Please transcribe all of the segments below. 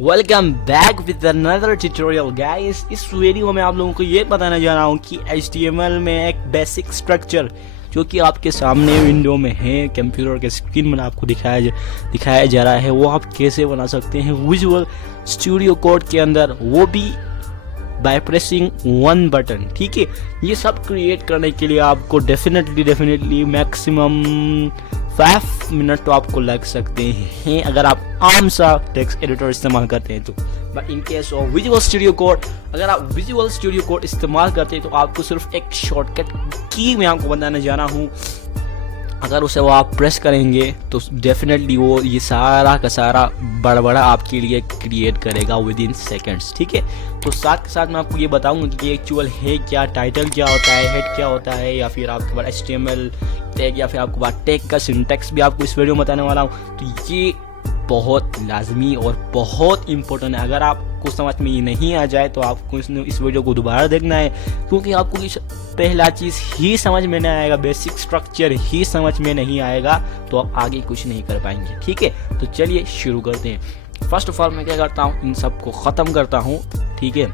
Welcome back with another tutorial guys. इस video में आप लोगों को ये बताने जा रहा हूँ कि HTML में एक बेसिक स्ट्रक्चर जो कि आपके सामने विंडो में है, कंप्यूटर के स्क्रीन में आपको दिखाया जा रहा है, वो आप कैसे बना सकते हैं विजुअल स्टूडियो कोड के अंदर, वो भी बाय प्रेसिंग वन बटन। ठीक है, ये सब क्रिएट करने के लिए आपको डेफिनेटली मैक्सिमम 5 मिनट तो आपको लग सकते हैं अगर आप आम सा टेक्स्ट एडिटर इस्तेमाल करते हैं तो। But in case of visual studio code, अगर आप विजुअल स्टूडियो कोड इस्तेमाल करते हैं तो आपको सिर्फ एक शॉर्टकट की मैं आपको बताने जा रहा हूँ। अगर उसे वो आप प्रेस करेंगे तो डेफिनेटली वो ये सारा का सारा बड़ा आपके लिए क्रिएट करेगा विद इन सेकेंड्स। ठीक है, तो साथ के साथ मैं आपको ये बताऊंगा कि एक्चुअल है क्या, टाइटल क्या होता है, हेड क्या होता है, या फिर आपके पास HTML टैग या फिर आपके पास टैग का सिंटैक्स भी आपको इस वीडियो में बताने वाला हूँ। तो ये बहुत लाजमी और बहुत इम्पोर्टेंट है। अगर आपको समझ में ये नहीं आ जाए तो आपको इस वीडियो को दोबारा देखना है, क्योंकि आपको पहला चीज़ ही समझ में नहीं आएगा, बेसिक स्ट्रक्चर ही समझ में नहीं आएगा तो आप आगे कुछ नहीं कर पाएंगे। ठीक है, तो चलिए शुरू करते हैं। फर्स्ट ऑफ ऑल मैं क्या करता हूँ, इन सबको ख़त्म करता हूँ। ठीक है,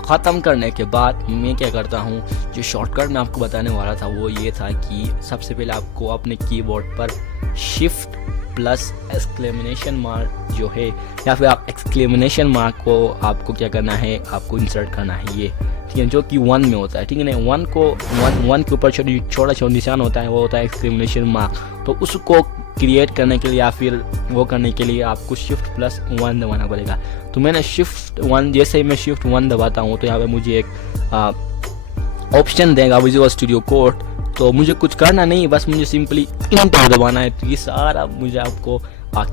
ख़त्म करने के बाद मैं क्या करता हूँ, जो शॉर्टकट मैं आपको बताने वाला था वो ये था कि सबसे पहले आपको अपने कीबोर्ड पर शिफ्ट प्लस एक्सक्लेमेशन मार्क जो है, या फिर आप एक्सक्लेमेशन मार्क को आपको क्या करना है, आपको इंसर्ट करना है ये। ठीक है, जो कि 1 में होता है। ठीक है ना, 1 के ऊपर छोटा निशान होता है, वो होता है एक्सक्लेमेशन मार्क। तो उसको क्रिएट करने के लिए या फिर वो करने के लिए आपको शिफ्ट प्लस 1 दबाना पड़ेगा। तो मैंने शिफ्ट 1, जैसे ही मैं शिफ्ट 1 दबाता हूँ तो यहाँ पे मुझे एक ऑप्शन देगा विजुअल स्टूडियो कोड। तो मुझे कुछ करना नहीं, बस मुझे सिंपली इंटर दबाना है, तो ये सारा मुझे आपको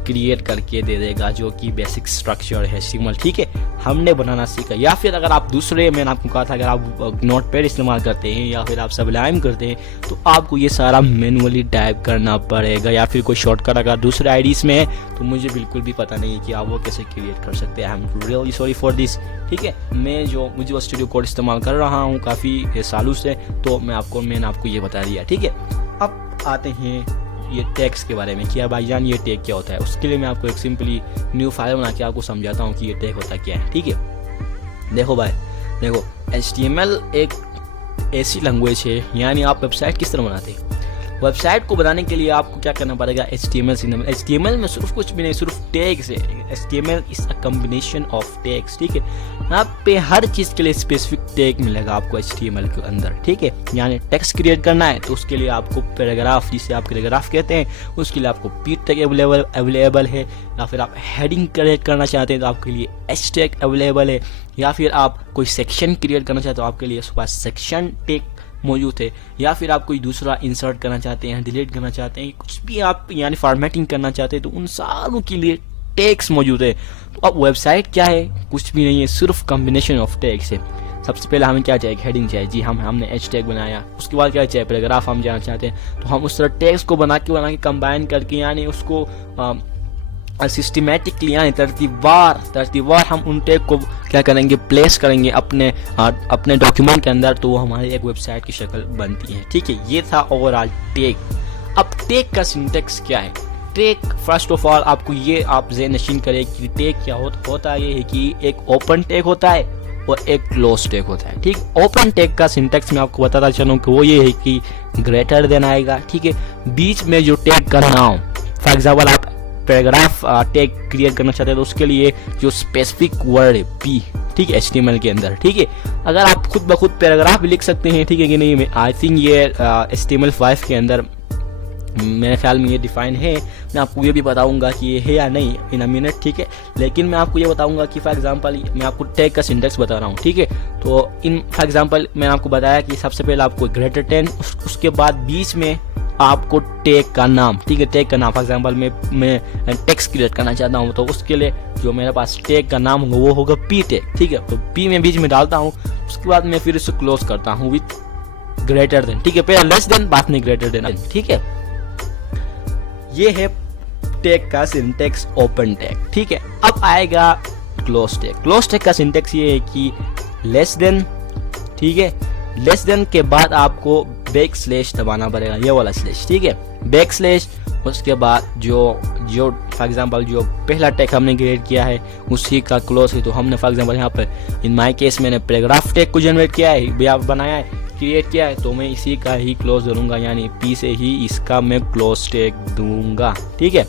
क्रिएट करके दे देगा, जो कि बेसिक स्ट्रक्चर है HTML। ठीक है, हमने बनाना सीखा। या फिर अगर आप दूसरे, मैंने आपको कहा था, अगर आप नोटपैड इस्तेमाल करते हैं या फिर आप सबलाइम करते हैं तो आपको ये सारा मैनुअली टाइप करना पड़ेगा, या फिर कोई शॉर्टकट अगर दूसरे आईडीज में है तो मुझे बिल्कुल भी पता नहीं है कि आप वो कैसे क्रिएट कर सकते हैं। I am really sorry for this. ठीक है, मैं जो विजुअल स्टूडियो कोड इस्तेमाल कर रहा हूँ काफ़ी सालों से, तो मैंने आपको ये बता दिया। ठीक है, अब आते हैं ये टैग्स के बारे में कि भाईजान ये टैग क्या होता है। उसके लिए मैं आपको एक सिंपली न्यू फाइल बना के आपको समझाता हूँ कि ये टैग होता क्या है। ठीक है, देखो भाई, देखो HTML एक ऐसी लैंग्वेज है, यानी आप वेबसाइट किस तरह बनाते हैं। वेबसाइट को बनाने के लिए आपको क्या करना पड़ेगा, HTML में सिर्फ कुछ भी नहीं, सिर्फ टैग्स है। HTML is a combination of tags. ठीक है, यहाँ पे हर चीज़ के लिए स्पेसिफिक टैग मिलेगा आपको HTML के अंदर। ठीक है, यानी टेक्स्ट क्रिएट करना है तो उसके लिए आपको पैराग्राफ, जिसे आप पैराग्राफ कहते हैं, उसके लिए आपको पी टैग अवेलेबल है। या फिर आप हेडिंग क्रिएट करना चाहते हैं तो आपके लिए एच टैग अवेलेबल है। या फिर आप कोई सेक्शन क्रिएट करना चाहते हो, आपके लिए उसके पास सेक्शन टैग मौजूद है। या फिर आप कोई दूसरा इंसर्ट करना चाहते हैं, डिलीट करना चाहते हैं, कुछ भी आप यानी फॉर्मेटिंग करना चाहते हैं, तो उन सारों के लिए टैग्स मौजूद है। तो अब वेबसाइट क्या है, कुछ भी नहीं है, सिर्फ कॉम्बिनेशन ऑफ टैग्स है। सबसे पहले हमें क्या चाहिए, हेडिंग चाहिए। जी, हमने एच टैग बनाया। उसके बाद क्या चाहिए, पैराग्राफ हम जाना चाहते हैं, तो हम उस तरह टैग्स को बना के कंबाइन करके, यानी उसको सिस्टमेटिकली यानी तरतीबवार हम उन टैग को क्या करेंगे, प्लेस करेंगे अपने डॉक्यूमेंट के अंदर, तो वो हमारी एक वेबसाइट की शक्ल बनती है। ठीक है, ये था ओवरऑल टैग। अब टैग का सिंटैक्स क्या है। टैग फर्स्ट ऑफ ऑल आपको ये आप ज़हन नशीन करें कि टैग क्या होता है। ये है कि एक ओपन टैग होता है और एक क्लोज टैग होता है। ठीक, ओपन टैग का सिंटैक्स मैं आपको बताता चलूँ कि वो ये है कि ग्रेटर देन आएगा। ठीक है, बीच में जो टैग का नाम, फॉर एग्जाम्पल आप पैराग्राफ टैग क्रिएट करना चाहते हैं तो उसके लिए जो स्पेसिफिक वर्ड है P, ठीक है, HTML के अंदर। ठीक है, अगर आप खुद ब खुद पैराग्राफ भी लिख सकते हैं, ठीक है कि नहीं, आई थिंक ये HTML5 के अंदर मेरे ख्याल में ये डिफाइन है। मैं आपको ये भी बताऊंगा कि ये है या नहीं इन अ मिनट। ठीक है, लेकिन मैं आपको ये बताऊंगा कि फॉर एग्जांपल मैं आपको टैग का सिंटैक्स बता रहा हूँ। ठीक है, तो फॉर एग्जांपल मैंने आपको बताया कि सबसे पहले आपको ग्रेटर देन, उसके बाद बीच में आपको टैग का नाम। ठीक है, टैग का नाम, फॉर एग्जांपल मैं टेक्स्ट क्रिएट करना चाहता हूँ तो उसके लिए जो मेरे पास टैग का नाम होगा वो होगा P टैग। ठीक है, तो P में बीच में डालता हूँ। उसके बाद मैं फिर इसे क्लोज करता हूँ विथ ग्रेटर देन। ठीक है, पहले लेस देन, बाद में ग्रेटर देन। ठीक है, ये है टैग का सिंटैक्स ओपन टैग। ठीक है, अब आएगा क्लोज टैग। क्लोज टैग का सिंटैक्स ये है कि लेस देन। ठीक है, लेस देन के बाद आपको बैक स्लैश दबाना पड़ेगा, ये वाला स्लैश। ठीक है, बैक स्लैश, उसके बाद जो फॉर एग्जांपल जो पहला टैग हमने क्रिएट किया है उसी का क्लोज है, तो हमने फॉर एग्जांपल यहाँ पर इन माय केस मैंने पैराग्राफ टैग को जनरेट किया है, बनाया है, क्रिएट किया है, तो मैं इसी का ही क्लोज दूंगा, यानी पी से ही इसका मैं क्लोज टैग दूंगा। ठीक है,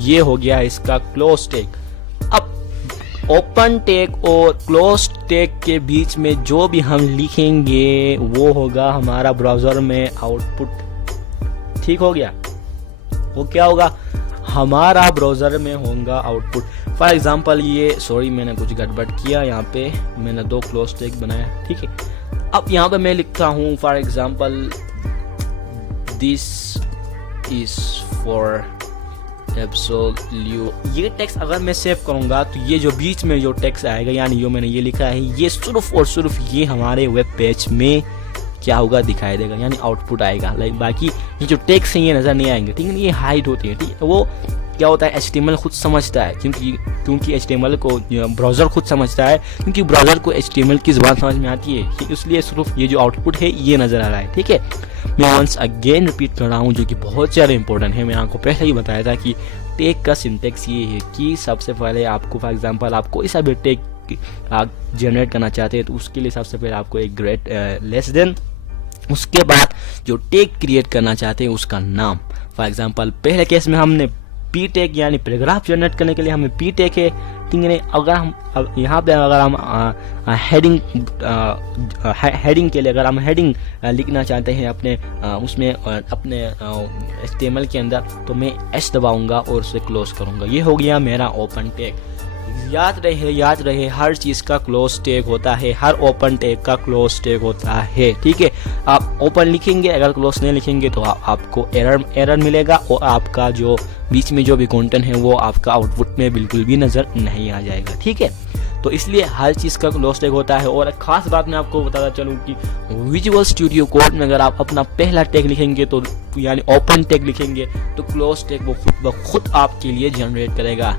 ये हो गया इसका क्लोज टैग। अब ओपन टैग और क्लोज टैग के बीच में जो भी हम लिखेंगे वो होगा हमारा ब्राउजर में आउटपुट। ठीक हो गया, वो क्या होगा, हमारा ब्राउजर में होगा आउटपुट। फॉर एग्जांपल ये सॉरी मैंने कुछ गड़बड़ किया, यहाँ पे मैंने 2 क्लोज टैग बनाया। ठीक है, अब यहाँ पे मैं लिखता हूँ for example this is for absolute. ये टेक्स्ट अगर मैं सेव करूंगा तो ये जो बीच में जो टेक्स्ट आएगा, यानी जो मैंने ये लिखा है, ये सिर्फ और सिर्फ ये हमारे वेब पेज में क्या होगा, दिखाई देगा, यानी आउटपुट आएगा। लाइक बाकी ये जो टेक्स्ट हैं ये नजर नहीं आएंगे। ठीक है, ये हाइड होती है। ठीक है, वो क्या होता है, HTML खुद समझता है, क्योंकि HTML को ब्राउजर खुद समझता है, क्योंकि ब्राउजर को HTML की जुबान समझ में आती है, इसलिए सिर्फ ये जो आउटपुट है ये नजर आ रहा है। ठीक है, मैं वंस अगेन रिपीट कर रहा हूँ, जो कि बहुत ज़्यादा इंपॉर्टेंट है। मैंने आपको पहले ही बताया था कि टैग का सिंटेक्स ये है कि सबसे पहले आपको फॉर एग्जांपल आप कोई सा भी टैग जनरेट करना चाहते हैं तो उसके लिए सबसे पहले आपको एक ग्रेट लेस देन, उसके बाद जो टैग क्रिएट करना चाहते हैं उसका नाम। फॉर एग्जांपल पहले केस में हमने पी टैग यानी पैराग्राफ जनरेट करने के लिए हमें पी टैग है। ठीक है, अगर हम यहाँ पे अगर हम हेडिंग के लिए अगर हम हेडिंग लिखना चाहते हैं अपने उसमें अपने HTML के अंदर, तो मैं S दबाऊंगा और उसे क्लोज करूंगा। ये हो गया मेरा ओपन टैग। याद रहे हर चीज का क्लोज टैग होता है, हर ओपन टैग का क्लोज टैग होता है। ठीक है, आप ओपन लिखेंगे, अगर क्लोज नहीं लिखेंगे तो आपको एरर मिलेगा और आपका जो बीच में जो भी कंटेंट है वो आपका आउटपुट में बिल्कुल भी नजर नहीं आ जाएगा। ठीक है, तो इसलिए हर चीज का क्लोज टैग होता है। और खास बात मैं आपको बताता चलूं कि विजुअल स्टूडियो कोड में अगर आप अपना पहला टैग लिखेंगे तो यानी ओपन टैग लिखेंगे तो क्लोज टैग वो खुद आपके लिए जनरेट करेगा।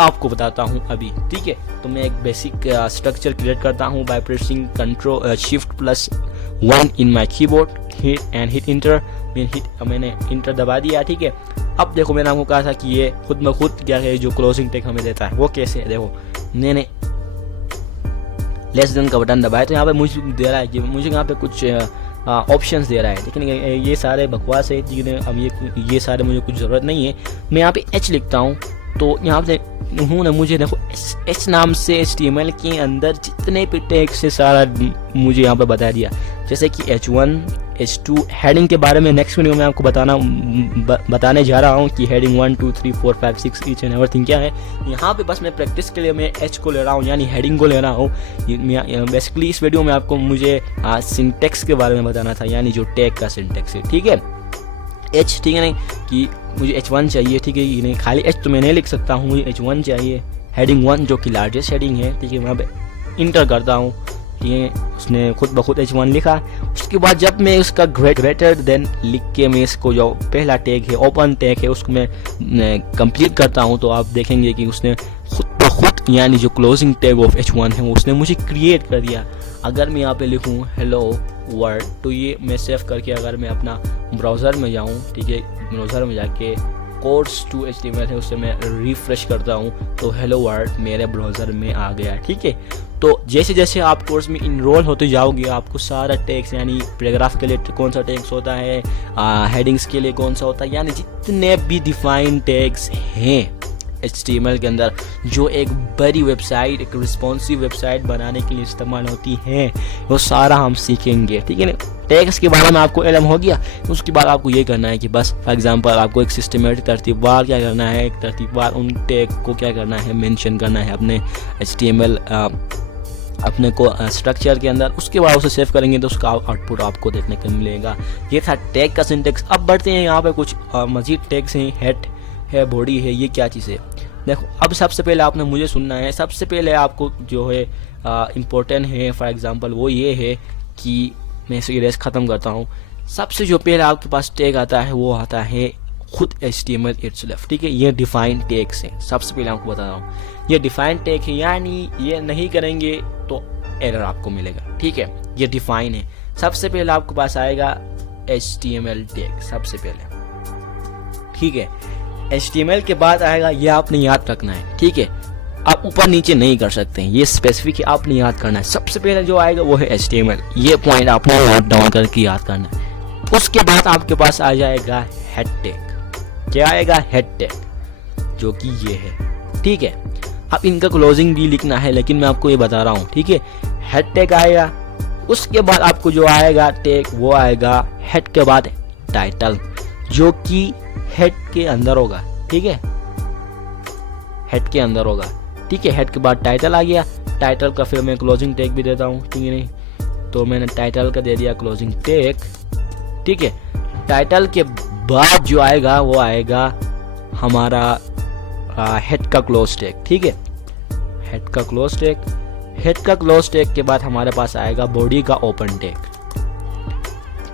आपको बताता हूं अभी। ठीक है, तो मैं एक बेसिक स्ट्रक्चर क्रिएट करता हूं by pressing Ctrl+Shift+1 in my keyboard, hit inter. मैंने इंटर दबा दिया। ठीक है, अब देखो मैंने आपको कहा था कि ये खुद ब खुद क्या है जो क्लोजिंग टैग हमें देता है वो कैसे है। देखो मैंने लेस देन का बटन दबाया तो यहाँ पे मुझे दे रहा है कि मुझे यहाँ पे कुछ ऑप्शंस दे रहा है, लेकिन ये सारे बकवास है। अब ये सारे मुझे कुछ ज़रूरत नहीं है। मैं यहाँ पे H लिखता हूँ तो यहाँ पे हूँ ना, मुझे देखो H नाम से HTML के अंदर जितने भी टैग से सारा मुझे यहाँ पे बता दिया, जैसे कि H1 H2 हेडिंग के बारे में नेक्स्ट वीडियो में आपको बताने जा रहा हूँ कि हेडिंग 1 2 3 4 5 6 ईच एंड एवरीथिंग क्या है। यहाँ पे बस मैं प्रैक्टिस के लिए मैं H को ले रहा हूँ, यानी हेडिंग को ले रहा हूँ। बेसिकली इस वीडियो में आपको मुझे सिंटेक्स के बारे में बताना था, यानी जो टैग का सिंटेक्स है। ठीक है, H, ठीक है, नहीं कि मुझे H1 चाहिए। ठीक है, ये नहीं खाली H तो मैं नहीं लिख सकता हूँ, मुझे H1 चाहिए, हेडिंग 1 जो कि लार्जेस्ट हेडिंग है। ठीक है, वहाँ पे इंटर करता हूँ। ठीक है, उसने खुद ब खुद H1 लिखा। उसके बाद जब मैं उसका ग्रेटर देन लिख के मैं इसको जो पहला टैग है ओपन टैग है उसको मैं कंप्लीट करता हूँ, तो आप देखेंगे कि उसने खुद ब खुद यानी जो क्लोजिंग टैग ऑफ H1 है उसने मुझे क्रिएट कर दिया। अगर मैं यहाँ पे लिखूँ हेलो वर्ल्ड, तो ये मैं सेव करके अगर मैं अपना ब्राउज़र में जाऊँ, ठीक है, ब्राउज़र में जाके कोड्स टू HTML है उससे मैं रिफ्रेश करता हूँ तो हेलो वर्ल्ड मेरे ब्राउज़र में आ गया। ठीक है, तो जैसे जैसे आप कोर्स में इनरोल होते जाओगे आपको सारा टैग्स यानी पैराग्राफ के लिए कौन सा टैग्स होता है, हेडिंग्स के लिए कौन सा होता है, यानी जितने भी डिफाइंड टैग्स हैं HTML के अंदर जो एक बड़ी वेबसाइट, एक रिस्पॉन्सिव वेबसाइट बनाने के लिए इस्तेमाल होती है, वो सारा हम सीखेंगे। ठीक है ना, टैग्स के बारे में आपको इल्म हो गया। उसके बाद आपको ये करना है कि बस फॉर एग्जांपल आपको एक सिस्टमेटिक तरतीबवार क्या करना है, एक तरतीबवार उन टैग को क्या करना है, मेंशन करना है अपने HTML अपने को स्ट्रक्चर के अंदर। उसके बाद उसे सेव करेंगे तो उसका आउटपुट आपको देखने को मिलेगा। ये था टैग का सिंटेक्स। अब बढ़ते हैं, यहाँ पे कुछ मजीद टैग्स हैं, हेड है, बॉडी है, ये क्या चीज़ है। देखो अब सबसे पहले आपने मुझे सुनना है। सबसे पहले आपको जो है इम्पोर्टेंट है फॉर एग्जांपल वो ये है कि मैं इसे रेस ख़त्म करता हूँ। सबसे जो पहले आपके पास टैग आता है वो आता है खुद HTML itself। ठीक है, ये डिफाइन टैग्स है। सबसे पहले आपको बता रहा हूँ ये डिफाइन टैग है, यानी ये नहीं करेंगे तो एरर आपको मिलेगा। ठीक है, ये डिफाइन है। सबसे पहले आपके पास आएगा HTML टैग सबसे पहले। ठीक है। HTML के बाद आएगा, ये आपने याद रखना है, ठीक है। आप ऊपर नीचे नहीं कर सकते हैं, ये स्पेसिफिक आपने याद करना है। सबसे पहले जो आएगा वो है HTML, ये पॉइंट आपने नोट डाउन करके याद करना है। उसके बाद आपके पास आ जाएगा हेड टैग। क्या आएगा? हेड टैग, जो कि ये है, ठीक है। अब इनका क्लोजिंग भी लिखना है, लेकिन मैं आपको ये बता रहा हूँ, ठीक है। हेड टैग आएगा, उसके बाद आपको जो आएगा टैग वो आएगा हेड के बाद टाइटल, जो कि हेड के अंदर होगा, ठीक है। हेड के अंदर होगा, ठीक है। हेड के बाद टाइटल आ गया, टाइटल का फिर मैं क्लोजिंग टैग भी देता हूँ, ठीक है। नहीं तो मैंने टाइटल का दे दिया क्लोजिंग टैग, ठीक है। टाइटल के बाद जो आएगा वो आएगा हमारा हेड का क्लोज टैग, ठीक है। हेड का क्लोज टैग, हेड का क्लोज टैग के बाद हमारे पास आएगा बॉडी का ओपन टैग,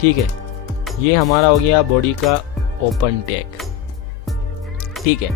ठीक है। ये हमारा हो गया बॉडी का ओपन टैग, ठीक है।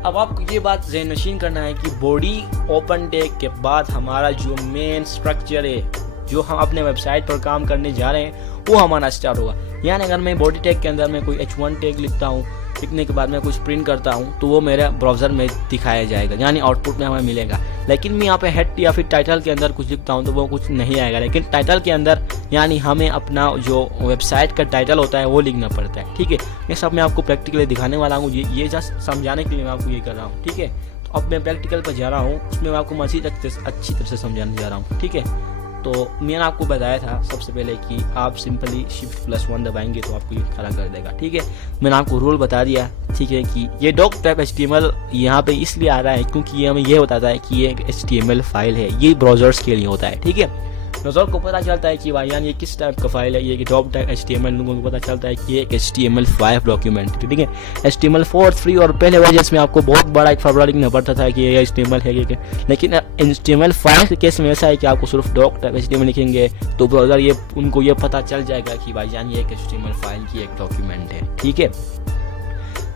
अब आपको ये बात ज़हननशीन करना है कि बॉडी ओपन टैग के बाद हमारा जो मेन स्ट्रक्चर है, जो हम अपने वेबसाइट पर काम करने जा रहे हैं, वो हमारा स्टार्ट होगा। यानी अगर मैं बॉडी टैग के अंदर में कोई H1 टैग लिखता हूँ, लिखने के बाद मैं कुछ प्रिंट करता हूँ, तो वो मेरे ब्राउज़र में दिखाया जाएगा, यानी आउटपुट में हमें मिलेगा। लेकिन मैं यहाँ पे हेड या फिर टाइटल के अंदर कुछ लिखता हूँ तो वो कुछ नहीं आएगा। लेकिन टाइटल के अंदर यानी हमें अपना जो वेबसाइट का टाइटल होता है वो लिखना पड़ता है, ठीक है। ये सब मैं आपको प्रैक्टिकली दिखाने वाला हूँ, ये जस्ट समझाने के लिए मैं आपको ये कर रहा हूँ, ठीक है। तो अब मैं प्रैक्टिकल पर जा रहा हूँ, उसमें मैं आपको मज़ीद अच्छी तरह से समझाने जा रहा हूँ, ठीक है। तो मैंने आपको बताया था सबसे पहले कि आप सिंपली Shift+1 दबाएंगे तो आपको ये खड़ा कर देगा, ठीक है। मैंने आपको रूल बता दिया, ठीक है, कि ये डॉक टाइप HTML यहाँ पे इसलिए आ रहा है क्योंकि ये हमें ये बताता है कि ये एक HTML फाइल है, ये ब्राउजर्स के लिए होता है, ठीक है। ब्राउज़र को पता चलता है कि भाई यार ये किस टाइप का फाइल है, ये डॉक टाइप HTML लोगों को पता चलता है कि ये एक HTML5 डॉक्यूमेंट है, ठीक है। HTML4 फ्री और पहले वर्जन में आपको बहुत बड़ा एक फॉर्मूला लिखना पड़ता था कि ये HTML है, लेकिन HTML5 के केस में ऐसा है कि आपको सिर्फ डॉक टाइप HTML लिखेंगे तो ब्राउज़र उनको ये पता चल जाएगा कि भाई जान ये एक HTML फाइल की एक डॉक्यूमेंट है, ठीक है।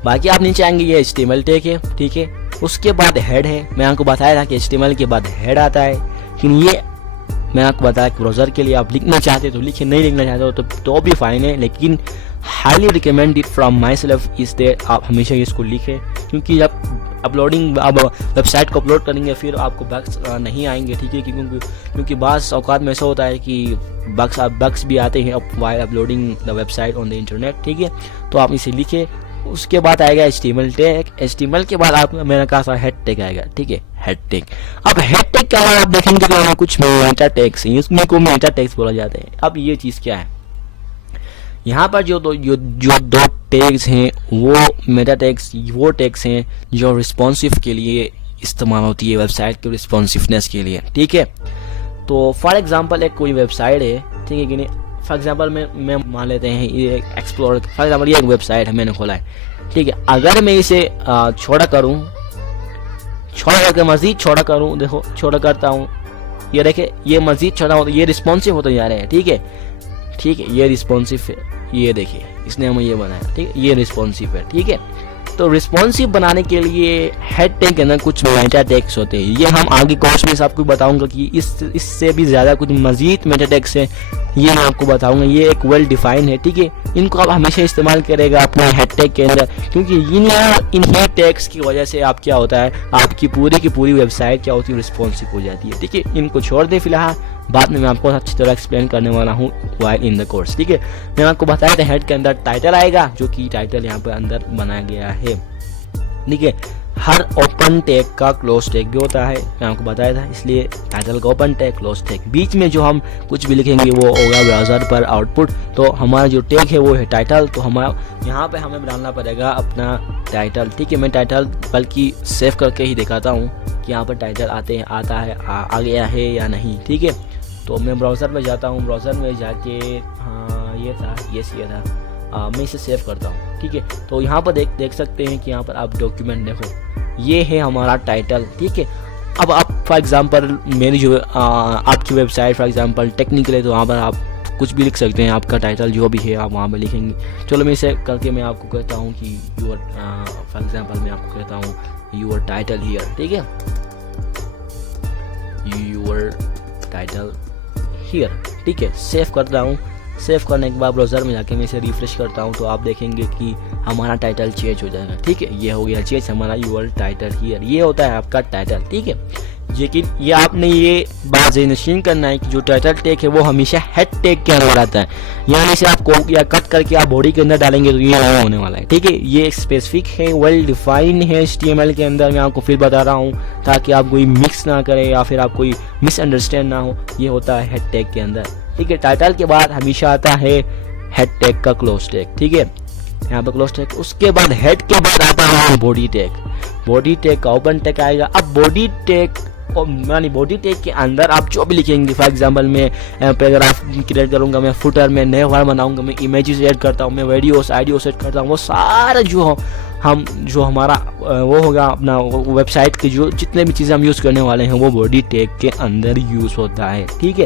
बाकी आप नीचे आएंगे, ये HTML टैग है, ठीक है। उसके बाद हेड है, मैं आपको बताया था कि HTML के बाद हेड आता है, लेकिन ये मैं आपको बताया कि ब्राउज़र के लिए आप लिखना चाहते हो तो लिखिए, नहीं लिखना चाहते हो तो भी फाइन है। लेकिन highly recommended from my self इस दैट आप हमेशा इसको लिखें, क्योंकि जब अपलोडिंग आप वेबसाइट को अपलोड करेंगे फिर आपको बग्स नहीं आएंगे, ठीक है। क्योंकि बाज़ औकात में ऐसा होता है कि बग्स भी आते हैं while uploading the website on the internet, ठीक है। तो आप इसे लिखें। उसके बाद आएगा HTML टैग, HTML के बाद आप मैंने कहा था हेड टैग आएगा, ठीक है। हेड टैग, अब हेड टैग के बाद आप देखेंगे तो हमें कुछ मेटा टैग्स हैं, इसमें को मेटा टैग्स बोला जाता है। अब ये चीज़ क्या है, यहाँ पर जो दो टैग्स हैं वो मेटा टैग्स, वो टैग्स हैं जो रिस्पॉन्सिव के लिए इस्तेमाल होती है, वेबसाइट के रिस्पॉन्सिवनेस के लिए, ठीक है। तो फॉर एग्जांपल एक कोई वेबसाइट है, ठीक है कि नहीं। फॉर एग्जांपल मैं मान लेते हैं ये एक्सप्लोरर, फॉर एग्जांपल ये एक वेबसाइट है मैंने खोला है, ठीक है। अगर मैं इसे छोटा करूं, छोटा करके मजीद छोटा करूं, देखो छोटा करता हूं, ये देखे ये मजीद छोटा होता, ये रिस्पॉन्सिव होते जा रहे हैं, ठीक है, ठीक है। ये रिस्पॉन्सिव है, ये देखिए इसने हमें ये बनाया, ठीक है, ये रिस्पॉन्सिव है, ठीक है। तो रिस्पॉन्सिव बनाने के लिए हेड टैग के अंदर कुछ मेटा टैग्स होते हैं, ये हम आगे कोर्स में आपको बताऊंगा कि इससे भी ज़्यादा कुछ मजीद मेटा टैग्स हैं, ये मैं आपको बताऊंगा। ये एक वेल डिफाइन है, ठीक है। इनको आप हमेशा इस्तेमाल करेगा अपने हेड टैग के अंदर, क्योंकि इन हेड टैग्स की वजह से आप क्या होता है, आपकी पूरी की पूरी वेबसाइट क्या होती है, रिस्पॉन्सिव हो जाती है, ठीक है। इनको छोड़ दे फिलहाल, बाद में मैं आपको अच्छी तरह एक्सप्लेन करने वाला हूँ वाइल इन द कोर्स, ठीक है। मैंने आपको बताया था हेड के अंदर टाइटल आएगा, जो कि टाइटल यहाँ पर अंदर बनाया गया है, ठीक है। हर ओपन टैग का क्लोज टैग भी होता है, मैं आपको बताया था, इसलिए टाइटल का ओपन टैग, क्लोज टैग। बीच में जो हम कुछ भी लिखेंगे वो होगा ब्राउज़र पर आउटपुट। तो हमारा जो टैग है वो है टाइटल, तो हमारा यहाँ पे हमें डालना पड़ेगा अपना टाइटल, ठीक है। मैं टाइटल बल्कि सेव करके ही दिखाता हूँ कि यहाँ पर टाइटल आ गया है या नहीं, ठीक है। तो मैं ब्राउज़र में जाता हूँ, ब्राउज़र में जाके हाँ ये था, ये था, मैं इसे सेव करता हूँ, ठीक है। तो यहाँ पर देख सकते हैं कि यहाँ पर आप डॉक्यूमेंट देखो, ये है हमारा टाइटल, ठीक है। अब आप फॉर एग्जांपल मेरी जो आपकी वेबसाइट फॉर एग्जांपल टेक्निकल है, तो वहाँ पर आप कुछ भी लिख सकते हैं, आपका टाइटल जो भी है आप वहाँ पर लिखेंगे। चलो मैं इसे करके मैं आपको कहता हूँ कि यूर फॉर एग्जांपल मैं आपको कहता हूँ यूर टाइटल हियर, ठीक है, यूर टाइटल हियर, ठीक है। सेव करता हूँ, सेव करने के बाद ब्राउज़र में जाके मैं इसे रिफ्रेश करता हूँ तो आप देखेंगे कि हमारा टाइटल चेंज हो जाएगा। ठीक है, ये हो गया चेंज हमारा यूर टाइटल हियर, ये होता है आपका टाइटल। ठीक है, लेकिन ये आपने ये बात नशीन करना है कि जो टाइटल टैग है वो हमेशा हेड टैग के अंदर आता है, यानी से आप कॉपी या कट करके आप बॉडी के अंदर डालेंगे तो ये नहीं होने वाला है। ठीक है, ये स्पेसिफिक है, वेल डिफाइन है HTML के अंदर। मैं आपको फिर बता रहा हूँ ताकि आप कोई मिक्स ना करें या फिर आप कोई मिसअंडरस्टैंड ना हो। ये होता है हेड टैग के अंदर। ठीक है, टाइटल के बाद हमेशा आता है हेड टैग का क्लोज टैग। ठीक है, यहाँ पर क्लोज टैग, उसके बाद हेड के बाद आता है बॉडी टैग। बॉडी टैग का ओपन टैग आएगा। अब बॉडी टैग यानी बॉडी टैग के अंदर आप जो भी लिखेंगे, फॉर एग्जांपल मैं पैराग्राफ क्रिएट करूंगा, मैं फुटर में नए वर्ड बनाऊंगा, मैं इमेजेस ऐड करता हूँ, मैं वीडियोस आइडियोस ऐड करता हूँ, वो सारा जो हमारा वो होगा अपना वेबसाइट के जो जितने भी चीज़ें हम यूज़ करने वाले हैं वो बॉडी टैग के अंदर यूज़ होता है। ठीक है,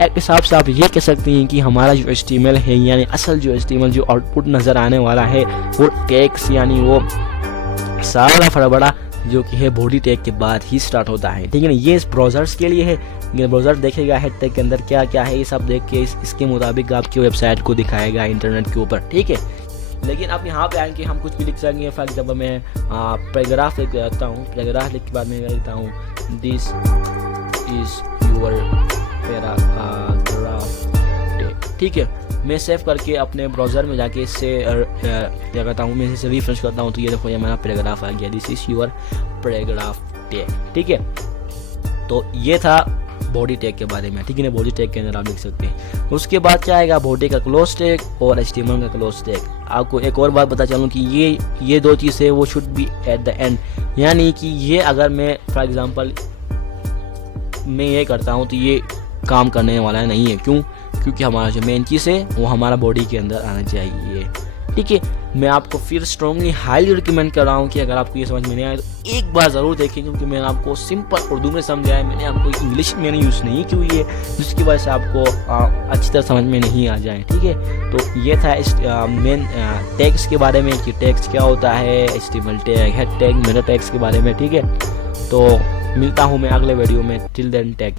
एक हिसाब से आप ये कह सकते हैं कि हमारा जो HTML है यानी असल जो HTML जो आउटपुट नज़र आने वाला है वो टैग्स यानी वो सारा फड़बड़ा जो कि है बॉडी टैग के बाद ही स्टार्ट होता है। ठीक है ना, ये इस ब्राउजर्स के लिए है। ये ब्राउजर देखेगा हेड टैग के अंदर क्या क्या है, ये सब देख के इसके मुताबिक आपकी वेबसाइट को दिखाएगा इंटरनेट के ऊपर। ठीक है, लेकिन आप यहाँ पे आएंगे हम कुछ भी लिख सकेंगे। फॉर एग्जाम्पल मैं पैराग्राफ लिख देता हूँ, पैराग्राफ लिख के बाद मैं लिखता हूँ this is your paragraph tag. ठीक है, मैं सेव करके अपने ब्राउज़र में जाके इससे क्या करता हूँ, मैं इसे रिफ्रेश करता हूँ तो ये देखो ये मेरा पैराग्राफ आ गया, this is your paragraph tag. ठीक है, तो ये था बॉडी टैग के बारे में। ठीक है ना, बॉडी टैग के अंदर आप लिख सकते हैं। उसके बाद क्या आएगा, बॉडी का क्लोज टैग और HTML का क्लोज टैग। आपको एक और बात बता चलूँ कि ये दो चीज़ें वो should be at the end, यानी कि ये अगर मैं फॉर एग्जांपल मैं ये करता हूँ तो ये काम करने वाला नहीं है। क्यों? क्योंकि हमारा जो मेन चीज़ है वो हमारा बॉडी के अंदर आना चाहिए। ठीक है, मैं आपको फिर स्ट्रांगली हाईली रिकमेंड कर रहा हूँ कि अगर आपको ये समझ में नहीं आए तो एक बार ज़रूर देखें, क्योंकि मैंने आपको सिंपल उर्दू में समझाया, मैंने आपको इंग्लिश मैंने यूज़ नहीं की हुई है जिसकी वजह से आपको अच्छी तरह समझ में नहीं आ जाए। ठीक है, तो ये था इस मेन टैग्स के बारे में कि टैग्स क्या होता है, HTML tag, head tag, Meta tags के बारे में। ठीक है, तो मिलता हूँ मैं अगले वीडियो में। Till then tag.